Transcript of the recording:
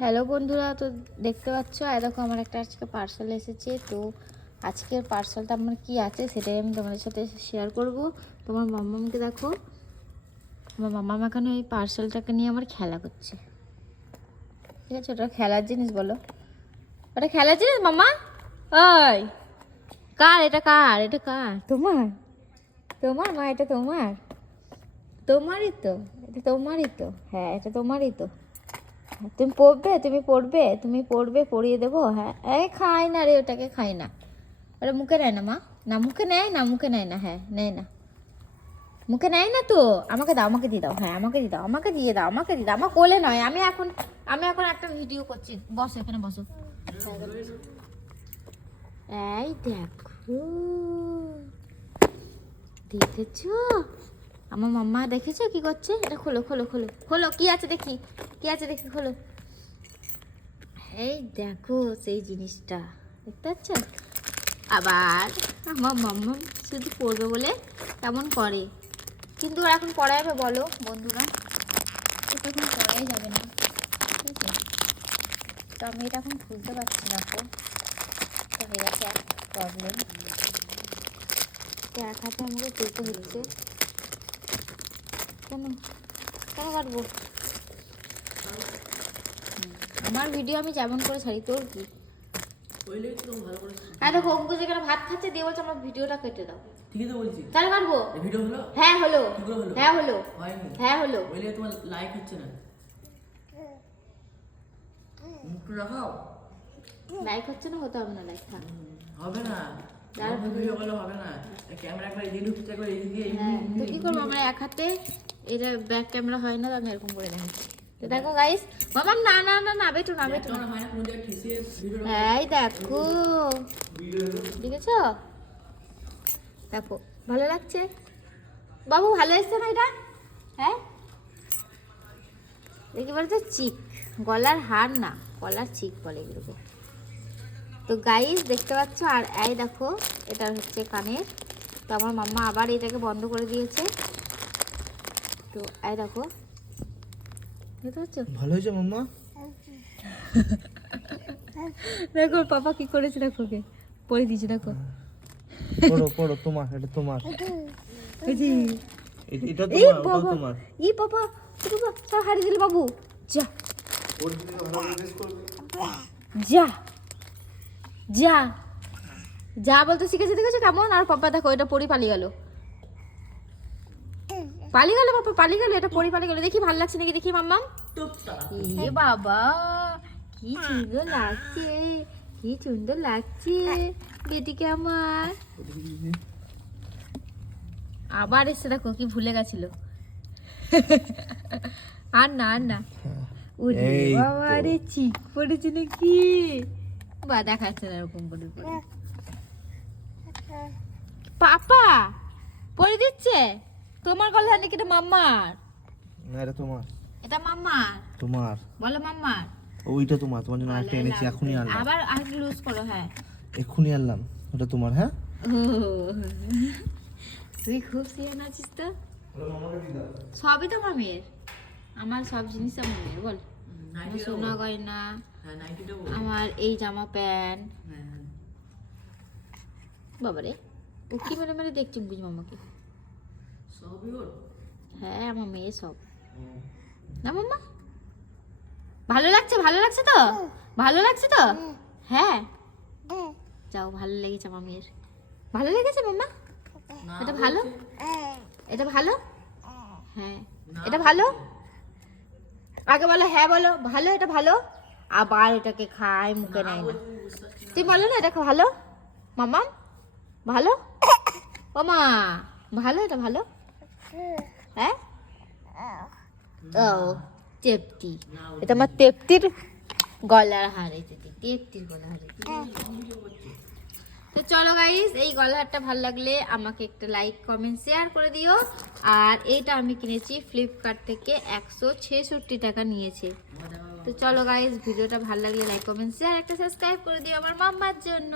Hello বন্ধুরা, তো দেখতে পাচ্ছ দেখো আমার একটা আজকে পার্সেল এসেছে। তো আজকের পার্সেলটা আমার কি আছে সেটাই আমি তোমাদের সাথে শেয়ার করব। তোমার মাম্মামকে দেখো, আমার মাম্মাম এখন এই পার্সেলটাকে নিয়ে আমার খেলা করছে। ঠিক আছে, ওটা খেলার জিনিস বলো, ওটা খেলার জিনিস মাম্মা। ওই কার এটা, কার এটা, কার? তোমার? তোমার মা, এটা তোমার? তোমারই তো, এটা তোমারই তো। হ্যাঁ, এটা তোমারই তো। তুমি পড়বে, তুমি পড়বে, তুমি পড়বে, পড়িয়ে দেবো। হ্যাঁ, এই খাই না রে, ওটাকে খাই না। ওটা মুখে নেয় না মা, না মুখে নেয় না, মুখে নেয় না। হ্যাঁ, নেয় না, মুখে নেয় না তো। আমাকে দাও, আমাকে দিয়ে দাও। হ্যাঁ, আমাকে দিয়ে দাও, আমাকে দিয়ে দাও, আমাকে দিয়ে দাও। আমার কোলে নয়, আমি এখন একটা ভিডিও করছি। বসো এখানে, বসো। এই দেখো, দেখেছো আমার মাম্মা? দেখেছো কি করছে? এটা খোলো, খোলো, খোলো, খোলো। কি আছে দেখি, কি আছে দেখি, খোলো। এই দেখো সেই জিনিসটা, দেখতে পাচ্ছ? আবার আমার মাম্মা শুধু পড়বে বলে কেমন করে, কিন্তু ওরা এখন পড়া যাবে বলো বন্ধুরা? এটা এখন পড়াই যাবে না, ঠিক আছে? তো আমি এটা এখন খুলতে পারছি না, তো হয়ে গেছে এক প্রবলেম। তো এক হাতে আমাকে খুলতে হচ্ছে। কেন কেন কাটবো? আমার ভিডিও আমি যেমন করে ছাড়ি, তোর কি? দেখো অঙ্কুশ যেখানে ভাত খাচ্ছে দিয়ে বলছে আমার ভিডিওটা কেটে দাও। ঠিকই তো বলছি, তাহলে কাটবো। ভিডিও হলো? হ্যাঁ হলো, কি করে হলো? হ্যাঁ হলো, হয়নি। হ্যাঁ হলো। বলে তোমার লাইক হচ্ছে না, মুখটা রাখাও। লাইক হচ্ছে না, হতে হবে না লাইক, থাক। হবে না, যার ভিডিও করলে হবে না। ক্যামেরা একবার এদিকে ঢুকতে করে এদিকে। হ্যাঁ, তো কি করবো আমরা এক হাতে? এটা ব্যাক ক্যামেরা হয় না, তো আমি এরকম করে দেখাচ্ছি। তো দেখো গাইস, মামাম না না না না, বেটু না, বেটু না। হয় না, কোন জায়গায় ঠেসিয়ে ভিডিও। এই দেখো, দেখেছো? দেখো ভালো লাগছে বাবু, ভালো এসছে না এটা? হ্যাঁ, দেখি বলছে চিক, গলার হার না, গলার চিক বলে এগুলোকে। তো গাইস দেখতে পাচ্ছ, আর এই দেখো এটা হচ্ছে কানের। তো আমার মাম্মা আবার এটাকে বন্ধ করে দিয়েছে। তো এই দেখো, দেখতে পাচ্ছ? ভালো হয়েছে মাম্মা। দেখো পাপা কি করেছে, দেখো কে পরে দিয়েছে, দেখো। পড়ো পড়ো, তোমার এটা তোমার, এই যে এটা এই তোমার, বাবা, ওটা তোমার। ই বাবা, বাবা সব হারিয়ে দিল বাবু। যা যা যা যা বলতে শিখেছে, দেখেছো কেমন? আর পাপা দেখো এটা পরি পালিয়ে গেল, পালিয়ে গেল পাপা, পালিয়ে গেল, এটা পরি পালিয়ে গেল। দেখি ভালো লাগছে নাকি, দেখি মাম্মা। এ বাবা, কি সুন্দর লাগছে, কি সুন্দর লাগছে বেটিকে আমার। আবার এসে দেখো কি ভুলে গেছিল। আর না, আর না। ওরে বাবা রে, চিক পড়েছে নাকি? বা দেখাচ্ছে না এরকম করে করে। পাপা পরে দিচ্ছে তোমার গলা নাকি এটা মাম্মার? না, এটা তোমার। এটা মাম্মার, তোমার বলো মাম্মার। ওইটা তোমার, তোমার জন্য আরেকটা এনেছি, এখনই আনলাম। আবার আগে লুজ করো। হ্যাঁ, এক্ষুনি আনলাম, ওটা তোমার। হ্যাঁ, তুই খুব সিয়ান আছিস তো। সবই তো আমার মেয়ের, আমার সব জিনিস আমার মেয়ের। বল, আমার সোনা গয়না, আমার এই জামা প্যান্ট। বাবারে, ও কি মেরে মেরে দেখছি বুঝি মামাকে। হ্যাঁ, আমার মেয়ে সব। না মাম্মা, ভালো লাগছে, ভালো লাগছে তো, ভালো লাগছে তো। হ্যাঁ, যাও, ভালো লেগেছে আমার মেয়ের, ভালো লেগেছে মাম্মা। এটা ভালো, এটা ভালো। হ্যাঁ, এটা ভালো। আগে বলো হ্যাঁ, বলো ভালো, এটা ভালো। আবার এটাকে খায়, মুখে নেয় না। তুমি বলো না এটা ভালো মামা, ভালো। ও মা, ভালো, এটা ভালো। হ্যাঁ, ও তেপ্তি, এটা আমার তেপ্তির গলার হার, তেপ্তির গলার হার। তো চলো গাইস, এই গলাহারটা ভালো লাগলে আমাকে একটা লাইক কমেন্ট শেয়ার করে দিও। আর এইটা আমি কিনেছি ফ্লিপকার্ট থেকে, 166 টাকা নিয়েছে। তো চলো গাইস, ভিডিওটা ভালো লাগলে লাইক কমেন্ট শেয়ার একটা সাবস্ক্রাইব করে দিও আমার মাম্মার জন্য।